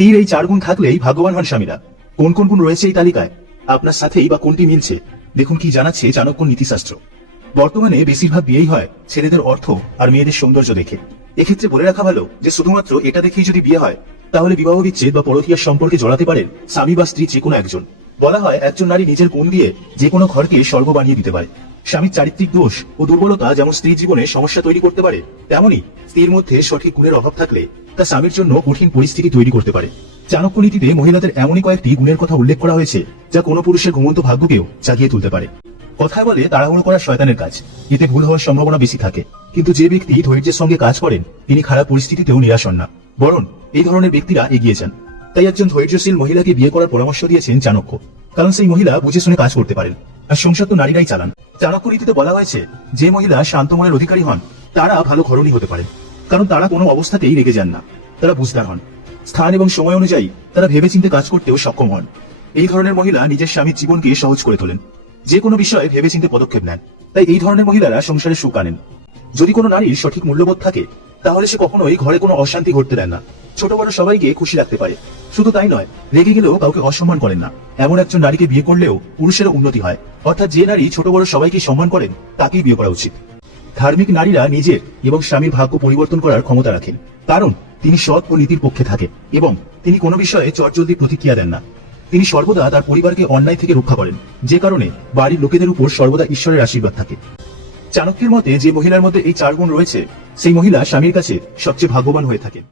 স্ত্রীর এই চার গুণ থাকলেই ভাগ্যবান হন স্বামীরা। কোন কোন গুণ রয়েছে এই তালিকায়? আপনার সাথেই বা কোনটি মিলছে? দেখুন কি জানাচ্ছে চাণক্য নীতিশাস্ত্র। বর্তমানে বেশিরভাগ বিয়েই হয় ছেলেদের অর্থ আর মেয়েদের সৌন্দর্য দেখে। এক্ষেত্রে বলে রাখা ভালো যে শুধুমাত্র এটা দেখেই যদি বিয়ে হয়, তাহলে বিবাহ বিচ্ছেদ বা পরকীয়ার সম্পর্কে জড়াতে পারেন স্বামী বা স্ত্রী যে কোনো একজন। বলা হয় একজন নারী নিজের গুণ দিয়ে যে কোনো ঘরকে স্বর্গ বানিয়ে দিতে পারে। স্বামীর চারিত্রিক দোষ ও দুর্বলতা যেমন স্ত্রীর জীবনে সমস্যা তৈরি করতে পারে, তেমনি স্ত্রীর মধ্যে সঠিক গুণের অভাব থাকলে তা স্বামীর জন্য কঠিন পরিস্থিতি তৈরি করতে পারে। চাণক্য নীতিতে মহিলাদের এমনই কয়েকটি গুণের কথা উল্লেখ করা হয়েছে, যা কোনো পুরুষের ঘুমন্ত ভাগ্যকেও জাগিয়ে তুলতে পারে। কথায় বলে তাড়াহুড়ো করা শয়তানের কাজ, এতে ভুল হওয়ার সম্ভাবনা বেশি থাকে। কিন্তু যে ব্যক্তি ধৈর্যের সঙ্গে কাজ করেন, তিনি খারাপ পরিস্থিতিতেও নিরাশ না। বরং এই ধরনের ব্যক্তিরা এগিয়ে যান। তাই একজন ধৈর্যশীল মহিলাকে বিয়ে করার পরামর্শ দিয়েছেন চাণক্য। কারণ সেই মহিলা বুঝে শুনে কাজ করতে পারেন, আর সংসার তো নারীরাই চালান। চাণক্য রীতিতে বলা হয়েছে, যে মহিলা শান্ত মনের অধিকারী হন, তারা ভালো ঘরণী হতে পারেন। কারণ তারা কোনো অবস্থাতেই রেগে যান না। তারা বুঝদার হন। স্থান এবং সময় অনুযায়ী তারা ভেবেচিন্তে কাজ করতেও সক্ষম হন। এই ধরনের মহিলা নিজের স্বামীর জীবনকে সহজ করে তোলেন। যে কোনো বিষয়ে ভেবেচিন্তে পদক্ষেপ নেন। তাই এই ধরনের মহিলারা সংসারে সুখ আনেন। যদি কোনো নারীর সঠিক মূল্যবোধ থাকে, তাহলে সে কখনোই ঘরে কোনো অশান্তি ঘটতে দেন না। ছোট বড় সবাইকে খুশি রাখতে পারে। শুধু তাই নয়, রেগে গেলেও কাউকে অসম্মান করেন না। এমন একজন নারীকে বিয়ে করলেও পুরুষেরও উন্নতি হয়। অর্থাৎ যে নারী ছোট বড় সবাইকে সম্মান করেন, তাকেই বিয়ে করা উচিত। ধার্মিক নারীরা নিজের এবং স্বামীর ভাগ্য পরিবর্তন করার ক্ষমতা রাখেন। কারণ, তিনি সৎ ও নীতির পক্ষে থাকে এবং তিনি কোনো বিষয়ে চটজলদি প্রতিক্রিয়া দেন না। তিনি সর্বদা তার পরিবারকে অন্যায় থেকে রক্ষা করেন, যে কারণে বাড়ির লোকেদের উপর সর্বদা ঈশ্বরের আশীর্বাদ থাকে। চাণক্যের মতে, যে মহিলার মধ্যে এই চার গুণ রয়েছে, সেই মহিলা স্বামীর কাছে সবচেয়ে ভাগ্যবান হয়ে থাকেন।